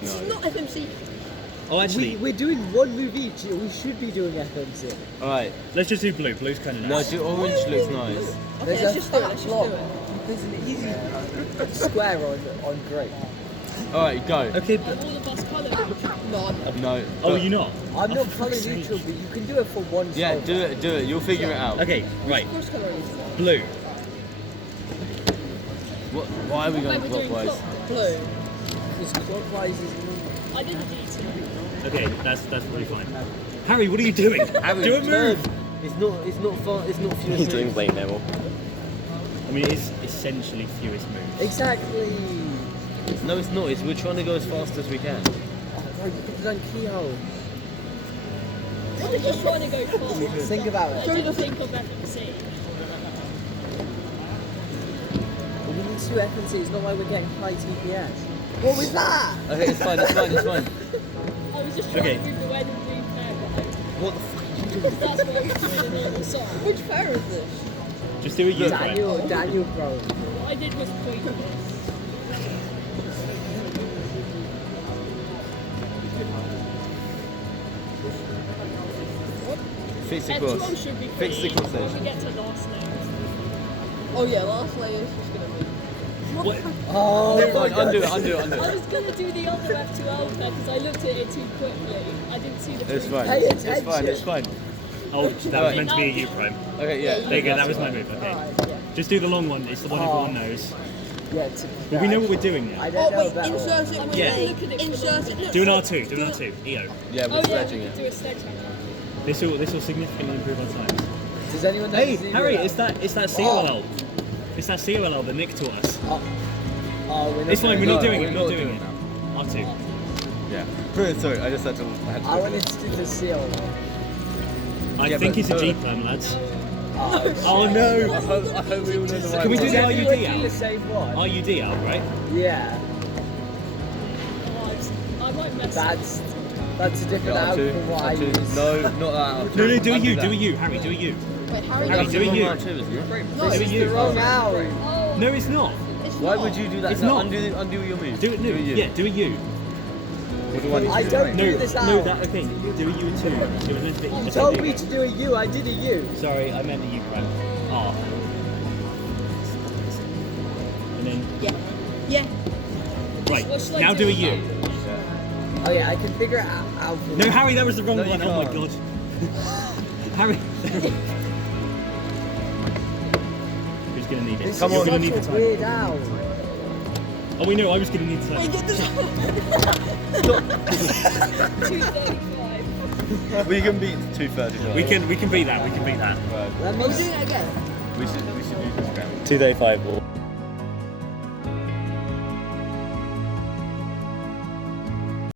This is not FMC. Oh, actually, We're doing one move each. We should be doing FMC. alright. Let's just do blue. Blue's kind of nice. No, do orange looks nice. Okay, let's just do it. Let's just do it. There's an easy square on grey. Alright, go. Okay, Are but all of us colour? No, I'm not. No. oh, but- you not? I'm not for colour fuck's neutral, sake. but you can do it for one. Yeah, soldier. do it. You'll figure it out. Okay, right. Cross colour is Blue. Why are we Why going we're doing clockwise? blue. Because clockwise is. I did the D2. Okay, that's probably fine. Harry, what are you doing? Harry, Do a move. turn. It's not fun. It's not fewest He's doing moves. blame level. I mean, it's essentially fewest moves. Exactly. No, it's not. We're trying to go as fast as we can. Oh, bro, you could have done keyhole. I was just trying to go fast. Think about I it. didn't think of FMC. We need to do FNC. It's not like we're getting high TPS. What was that? Okay, it's fine. I was just trying Okay. to move the red and green pair behind. What the fuck are you doing? That's what I was doing in the normal song. Which pair is this? Just do a U. Right? Daniel, bro. What I did was point this. Fix the F12 cross. should be Fix the pretty cross when edge. we get to last layer. Oh yeah, last layer is just gonna be. What? Oh, Fine, undo it. I was going to do the other F2L pair because I looked at it too quickly. I didn't see the It's preview. fine. Pay It's fine. It's fine. Oh, that was meant to be a U prime. Okay, yeah. There you go, that was my move. Okay. Just do the long one. It's the one everyone knows. Yeah, it's Well, we know what we're doing now. I don't know Oh wait, that one. insert it with Yeah. a. Insert it. Do an R2. Do an R2. EO. Yeah, Oh we're yeah, sledging we it. could do a sledgehammer. This will significantly improve our times. Does anyone know? Hey, the Harry, zero? it's that COLL. It's that COLL that Nick taught us. Oh, we're not It's fine. We're not doing we're it. not We're not doing doing it. R2. Yeah. Sorry, I just had to. I wanted to do the seal. I Yeah, think but it's a no. G prime, lads. Oh, Oh no! I hope we all know the right Can we do one. the Does RUD everyone do out? the same one? RUD out, right? Yeah, Oh, I might mess up. that's a different Yeah, out R2, from what I R2. use. No, not that. No, do a Undo U. that. Do a U. Harry, do a U. Wait, Harry. Harry, That's do the a wrong U. round too, isn't it? No, Do This a is U. the wrong out. Oh, No, it's not. it's Why not. would you do that? It's No, not. undo your move. Do it. No, yeah, do a U. What do I need I to don't do? do No, this no, out. that okay. Do a U and 2. It was meant to be. You okay, told there me you to go. do a U, I did a U. Sorry, I meant a U prime. R. And then Yeah. right. What should I Now do? do a U. Oh yeah, I can figure it out. from- No, Harry, that was the wrong No, you one. Oh my can't. god. Harry. Who's gonna need it? This Come is on. You're gonna such need the a time. weird out. Oh, we know. I was gonna need the Wait, time. get this. 235. We can beat 230. We can beat that. We can beat that. Right. That Are we makes doing it again? We should use this ground. 235 or